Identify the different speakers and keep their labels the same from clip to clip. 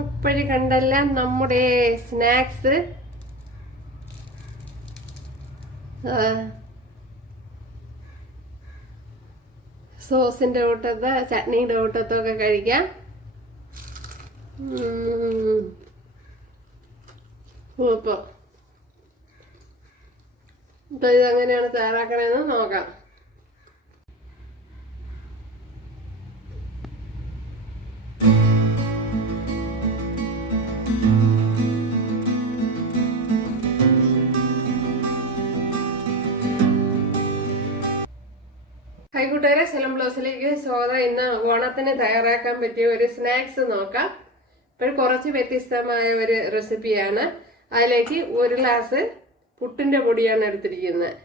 Speaker 1: അപ്പോഴ് കണ്ടല്ല നമ്മുടെ സ്നാക്സ്. സോസിന്റെ കൂട്ടത്ത് ചട്നിയുടെ കൂട്ടത്തൊക്കെ കഴിക്കാം. സൂപ്പർ ഇപ്പൊ ഇതെങ്ങനെയാണ് തയ്യാറാക്കണേന്ന് നോക്കാം. കൂട്ടുകാരെ സെലം ബ്ലൗസിലേക്ക് സ്വാഗതം ഇന്ന് ഓണത്തിന് തയ്യാറാക്കാൻ പറ്റിയ ഒരു സ്നാക്സ് നോക്കാം. ഇപ്പോൾ കുറച്ച് വ്യത്യസ്തമായ ഒരു റെസിപ്പിയാണ്. അതിലേക്ക് ഒരു ഗ്ലാസ് പുട്ടിന്റെ പൊടിയാണ് എടുത്തിരിക്കുന്നത്.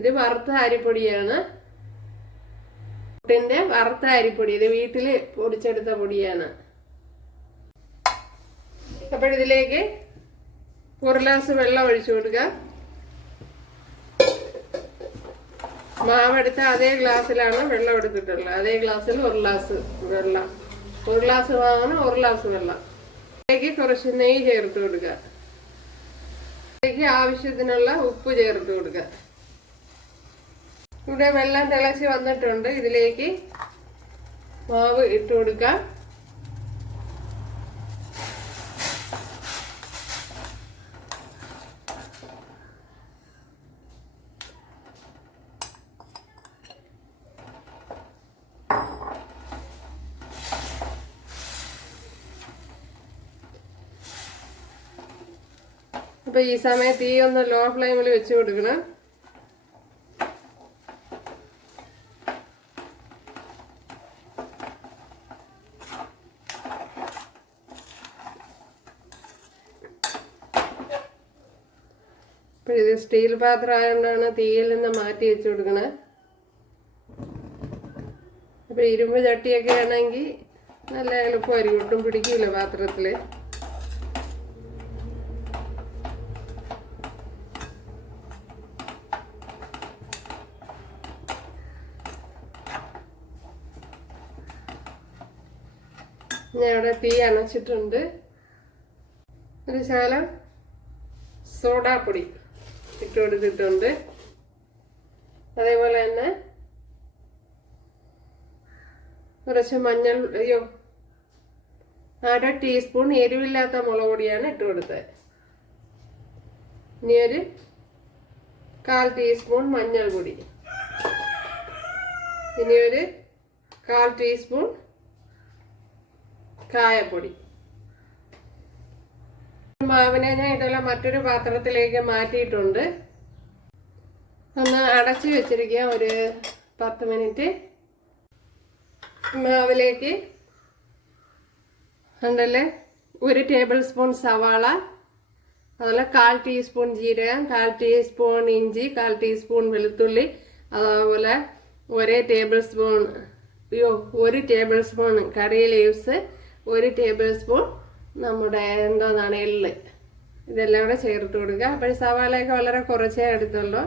Speaker 1: ഇത് വറുത്ത അരിപ്പൊടിയാണ്. പുട്ടിന്റെ വറുത്ത അരിപ്പൊടി ഇത് വീട്ടിൽ പൊടിച്ചെടുത്ത പൊടിയാണ്. അപ്പോഴിതിലേക്ക് ഒരു ഗ്ലാസ് വെള്ളം ഒഴിച്ചു കൊടുക്കുക മാവെടുത്ത അതേ ഗ്ലാസ്സിലാണ് വെള്ളം എടുത്തിട്ടുള്ളത്. അതേ ഗ്ലാസ്സിൽ ഒരു ഗ്ലാസ് വെള്ളം. ഒരു ഗ്ലാസ് വാങ്ങണം ഒരു ഗ്ലാസ് വെള്ളം. അതിലേക്ക് കുറച്ച് നെയ്യ് ചേർത്ത് കൊടുക്കുക. അതിലേക്ക് ആവശ്യത്തിനുള്ള ഉപ്പ് ചേർത്ത് കൊടുക്കുക. ഇവിടെ വെള്ളം തിളച്ച് വന്നിട്ടുണ്ട്. ഇതിലേക്ക് മാവ് ഇട്ട് കൊടുക്കാം. അപ്പൊ ഈ സമയത്ത് ഈ ഒന്ന് ലോ ഫ്ലെയിമിൽ വെച്ച് കൊടുക്കണം. ഇത് സ്റ്റീൽ പാത്രം ആയതുകൊണ്ടാണ് തീയിൽ നിന്ന് മാറ്റി വെച്ച് കൊടുക്കണേ. അപ്പൊ ഇരുമ്പ് ചട്ടിയൊക്കെ ആണെങ്കിൽ നല്ല എളുപ്പമായിരിക്കും ഒട്ടും പിടിക്കില്ല പാത്രത്തിൽ. ഞാൻ ഇവിടെ തീ അണച്ചിട്ടുണ്ട്. ഒരു ശകലം സോഡാപ്പൊടി ഇട്ട് കൊടുത്തിട്ടുണ്ട് അതേപോലെ തന്നെ കുറച്ച് മഞ്ഞൾ അയ്യോ അര ടീസ്പൂൺ എരിവില്ലാത്ത മുളക് പൊടിയാണ് ഇട്ട് കൊടുത്തത് ഇനി ഒരു കാൽ ടീസ്പൂൺ മഞ്ഞൾ പൊടി ഇനി ഒരു കാൽ ടീസ്പൂൺ കായപ്പൊടി. മാവിനെ ഞാൻ ഇതെല്ലാം മറ്റൊരു പാത്രത്തിലേക്ക് മാറ്റിയിട്ടുണ്ട്. ഒന്ന് അടച്ചു വെച്ചിരിക്കുക ഒരു പത്ത് മിനിറ്റ്. മാവിലേക്ക് ഉണ്ടല്ലേ ഒരു ടേബിൾ സ്പൂൺ സവാള അതുപോലെ കാൽ ടീസ്പൂൺ ജീരകം കാൽ ടീസ്പൂൺ ഇഞ്ചി കാൽ ടീസ്പൂൺ വെളുത്തുള്ളി അതുപോലെ ഒരേ ടേബിൾ സ്പൂൺ അയ്യോ ഒരു ടേബിൾ സ്പൂൺ കറി ലീവ്സ് ഒരു ടേബിൾ സ്പൂൺ നമ്മുടെ എന്തോന്നാണ് എള്ള്. ഇതെല്ലാം കൂടെ ചേർത്ത് കൊടുക്കുക. അപ്പോൾ സവാളയൊക്കെ വളരെ കുറച്ചേ എടുത്തുള്ളൂ.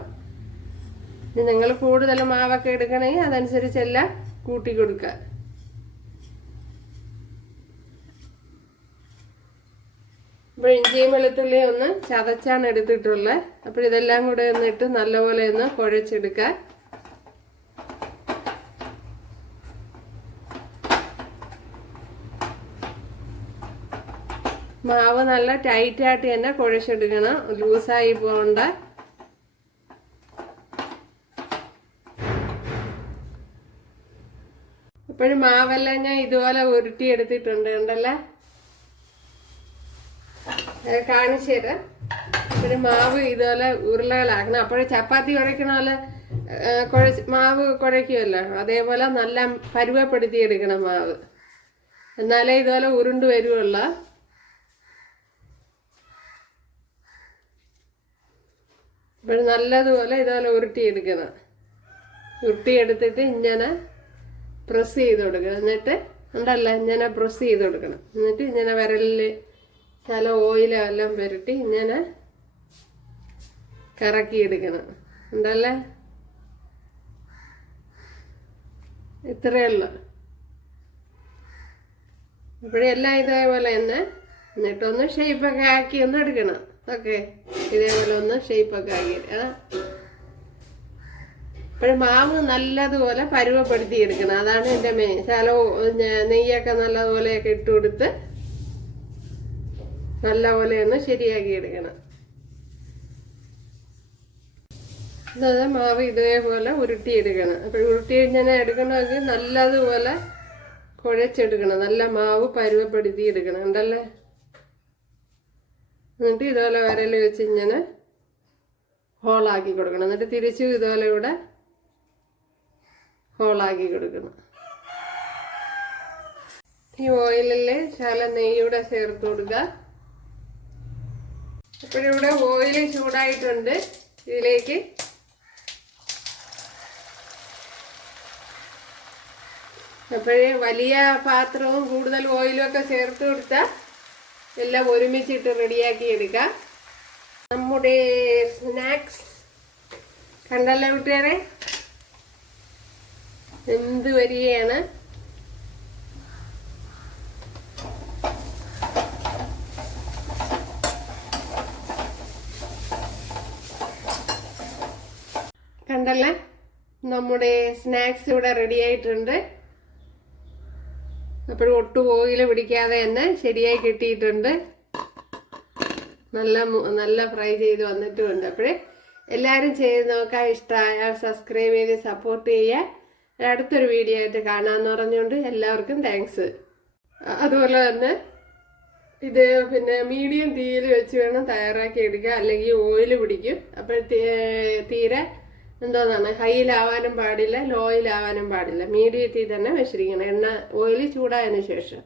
Speaker 1: ഇനി നിങ്ങൾ കൂടുതൽ മാവൊക്കെ എടുക്കണമെങ്കിൽ അതനുസരിച്ചെല്ലാം കൂട്ടി കൊടുക്കുക. അപ്പോൾ ഇഞ്ചിയും വെളുത്തുള്ളിയും ഒന്ന് ചതച്ചാണ് എടുത്തിട്ടുള്ളത്. അപ്പോൾ ഇതെല്ലാം കൂടെ ഒന്ന് ഇട്ട് നല്ലപോലെ ഒന്ന് കുഴച്ചെടുക്കുക. മാവ് നല്ല ടൈറ്റായിട്ട് തന്നെ കുഴച്ചെടുക്കണം. ലൂസായി പോകണ്ട. ഇപ്പോഴും മാവെല്ലാം ഞാൻ ഇതുപോലെ ഉരുട്ടി എടുത്തിട്ടുണ്ട് ഉണ്ടല്ലേ കാണിച്ചു ഇപ്പോഴും മാവ് ഇതുപോലെ ഉരുളകളാക്കണം. അപ്പോഴും ചപ്പാത്തി കുഴക്കണ പോലെ കുഴച്ച് മാവ് കുഴയ്ക്കുമല്ലോ? അതേപോലെ നല്ല പരുവപ്പെടുത്തി എടുക്കണം മാവ്. എന്നാലേ ഇതുപോലെ ഉരുണ്ട് വരുവുള്ളൂ. ഇപ്പോൾ നല്ലതുപോലെ ഇതുപോലെ ഉരുട്ടിയെടുക്കണം. ഉരുട്ടിയെടുത്തിട്ട് ഇങ്ങനെ പ്രസ് ചെയ്ത് കൊടുക്കണം. എന്നിട്ട് ഉണ്ടല്ല ഇങ്ങനെ പ്രസ് ചെയ്ത് കൊടുക്കണം. എന്നിട്ട് ഇങ്ങനെ വിരലിൽ ചില ഓയിലോ എല്ലാം പുരട്ടി ഇങ്ങനെ കറക്കിയെടുക്കണം. ഉണ്ടല്ലേ ഇത്രയേ ഉള്ളൂ അപ്പോഴെല്ലാം ഇതേപോലെ തന്നെ. എന്നിട്ടൊന്ന് ഷേപ്പൊക്കെ ആക്കി ഒന്ന് എടുക്കണം. ഓക്കെ ഇതേപോലെ ഒന്ന് ഷേപ്പൊക്കെ ആക്കി അപ്പോഴും മാവ് നല്ലതുപോലെ പരുവപ്പെടുത്തി എടുക്കണം. അതാണ് എന്റെ മെയിൻ ശലവും നെയ്യൊക്കെ നല്ലതുപോലെയൊക്കെ ഇട്ട് കൊടുത്ത് നല്ലപോലെ ഒന്ന് ശരിയാക്കി എടുക്കണം. അതായത് മാവ് ഇതേപോലെ ഉരുട്ടിയെടുക്കണം അപ്പോൾ ഉരുട്ടി ഇങ്ങനെ എടുക്കണമെങ്കിൽ നല്ലതുപോലെ കുഴച്ചെടുക്കണം. നല്ല മാവ് പരുവപ്പെടുത്തി എടുക്കണം. ഉണ്ടല്ലേ? എന്നിട്ട് ഇതുപോലെ വിരൽ വെച്ച് ഇങ്ങനെ ഹോളാക്കി കൊടുക്കണം. എന്നിട്ട് തിരിച്ചും ഇതുപോലെ ഇവിടെ ഹോളാക്കി കൊടുക്കണം. ഈ ഓയിലിൽ ശാല നെയ്യൂടെ ചേർത്ത് കൊടുക്കുക. അപ്പോഴിവിടെ ഓയിൽ ചൂടായിട്ടുണ്ട്. ഇതിലേക്ക് അപ്പോഴേ വലിയ പാത്രവും കൂടുതൽ ഓയിലും ഒക്കെ ചേർത്ത് കൊടുത്താൽ എല്ലാം ഒരുമിച്ചിട്ട് റെഡിയാക്കി എടുക്കാം. നമ്മുടെ സ്നാക്സ് കണ്ടല്ലോ കുട്ടികളെ? എന്ത് വരികയാണ്? കണ്ടല്ലേ? നമ്മുടെ സ്നാക്സ് ഇവിടെ റെഡി ആയിട്ടുണ്ട് അപ്പോഴും ഒട്ടും ഓയിൽ പിടിക്കാതെ തന്നെ ശരിയായി കിട്ടിയിട്ടുണ്ട്. നല്ല നല്ല ഫ്രൈ ചെയ്ത് വന്നിട്ടുമുണ്ട്. അപ്പോഴേ എല്ലാവരും ചെയ്ത് നോക്കാൻ ഇഷ്ടമായ സബ്സ്ക്രൈബ് ചെയ്ത് സപ്പോർട്ട് ചെയ്യുക. അടുത്തൊരു വീഡിയോ ആയിട്ട് കാണാമെന്ന് പറഞ്ഞുകൊണ്ട് എല്ലാവർക്കും താങ്ക്സ് അതുപോലെ തന്നെ ഇത് പിന്നെ മീഡിയം തീയിൽ വെച്ച് വേണം തയ്യാറാക്കി എടുക്കുക അല്ലെങ്കിൽ ഓയിൽ പിടിക്കും. അപ്പോൾ തീരെ എന്തോന്നാണ്? ഹൈയിലാവാനും പാടില്ല ലോയിലാവാനും പാടില്ല. മീഡിയത്തിൽ തന്നെ വെച്ചിരിക്കണം. എണ്ണ ഓയിൽ ചൂടായതിനു ശേഷം.